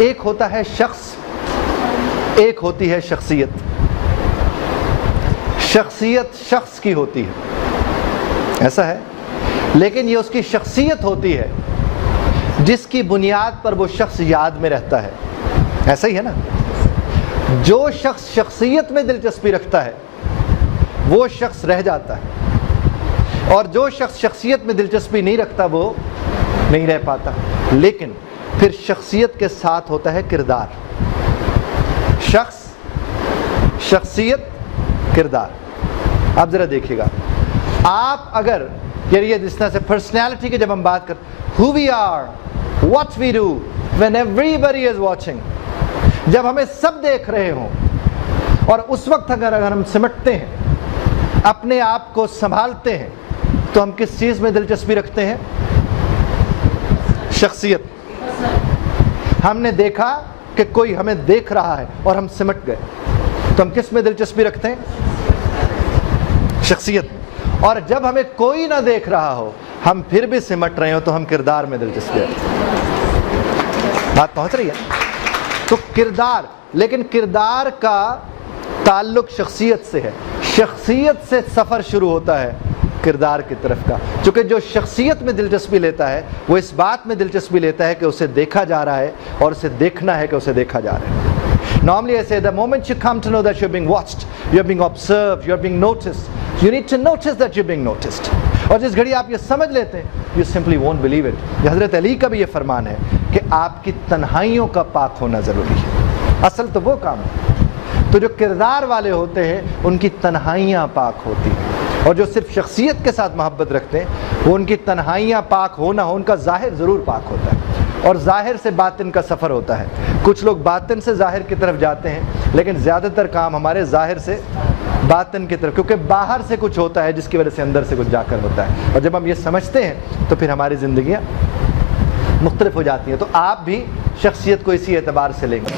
ایک ہوتا ہے شخص، ایک ہوتی ہے شخصیت۔ شخصیت شخص کی ہوتی ہے، ایسا ہے، لیکن یہ اس کی شخصیت ہوتی ہے جس کی بنیاد پر وہ شخص یاد میں رہتا ہے، ایسا ہی ہے نا۔ جو شخص شخصیت میں دلچسپی رکھتا ہے وہ شخص رہ جاتا ہے، اور جو شخص شخصیت میں دلچسپی نہیں رکھتا وہ نہیں رہ پاتا۔ لیکن پھر شخصیت کے ساتھ ہوتا ہے کردار۔ شخص، شخصیت، کردار۔ آپ ذرا دیکھیے گا، آپ اگر یہ جس طرح سے پرسنالٹی کی جب ہم بات کرتے who we are, what we do when everybody is watching، جب ہمیں سب دیکھ رہے ہوں اور اس وقت اگر ہم سمٹتے ہیں، اپنے آپ کو سنبھالتے ہیں، تو ہم کس چیز میں دلچسپی رکھتے ہیں؟ شخصیت۔ ہم نے دیکھا کہ کوئی ہمیں دیکھ رہا ہے اور ہم سمٹ گئے، تو ہم کس میں دلچسپی رکھتے ہیں؟ شخصیت۔ اور جب ہمیں کوئی نہ دیکھ رہا ہو، ہم پھر بھی سمٹ رہے ہو، تو ہم کردار میں دلچسپی رکھتے ہیں۔ بات پہنچ رہی ہے؟ تو کردار، لیکن کردار کا تعلق شخصیت سے ہے، شخصیت سے سفر شروع ہوتا ہے کردار کی طرف کا۔ چونکہ جو شخصیت میں دلچسپی لیتا ہے وہ اس بات میں دلچسپی لیتا ہے کہ اسے دیکھا جا رہا ہے، اور اسے دیکھنا ہے کہ اسے دیکھا جا رہا ہے۔ Normally I say the moment you come to know that you're being watched, you're being observed, you're being noticed, you need to notice that you're being noticed. اور جس گھڑی آپ یہ سمجھ لیتے ہیں، you simply won't believe it۔ یہ حضرت علی کا بھی یہ فرمان ہے کہ آپ کی تنہائیوں کا پاک ہونا ضروری ہے۔ اصل تو وہ کام ہے۔ تو جو کردار والے ہوتے ہیں ان کی تنہائیاں پاک ہوتی ہیں، اور جو صرف شخصیت کے ساتھ محبت رکھتے ہیں وہ ان کی تنہائیاں پاک ہونا ہو، ان کا ظاہر ضرور پاک ہوتا ہے، اور ظاہر سے باطن کا سفر ہوتا ہے۔ کچھ لوگ باطن سے ظاہر کی طرف جاتے ہیں، لیکن زیادہ تر کام ہمارے ظاہر سے باطن کی طرف، کیونکہ باہر سے کچھ ہوتا ہے جس کی وجہ سے اندر سے کچھ جا کر ہوتا ہے۔ اور جب ہم یہ سمجھتے ہیں تو پھر ہماری زندگیاں مختلف ہو جاتی ہیں۔ تو آپ بھی شخصیت کو اسی اعتبار سے لیں گے۔